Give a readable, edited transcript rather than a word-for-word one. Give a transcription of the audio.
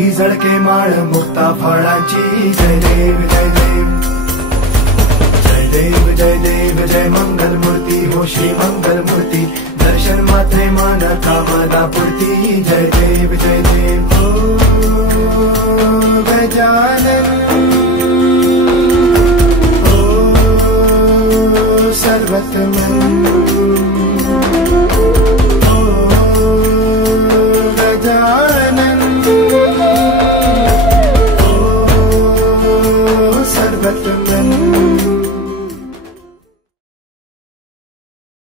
माझी झळके माळ मुक्ता फळाची जय देव जय देव जय देव जय देव जय मंगल मूर्ती हो श्री मंगल मूर्ती दर्शन मात्रे मन कामना पूर्ती जय देव हो गजानन हो सर्वतमन हो गजानन हो सर्वतमन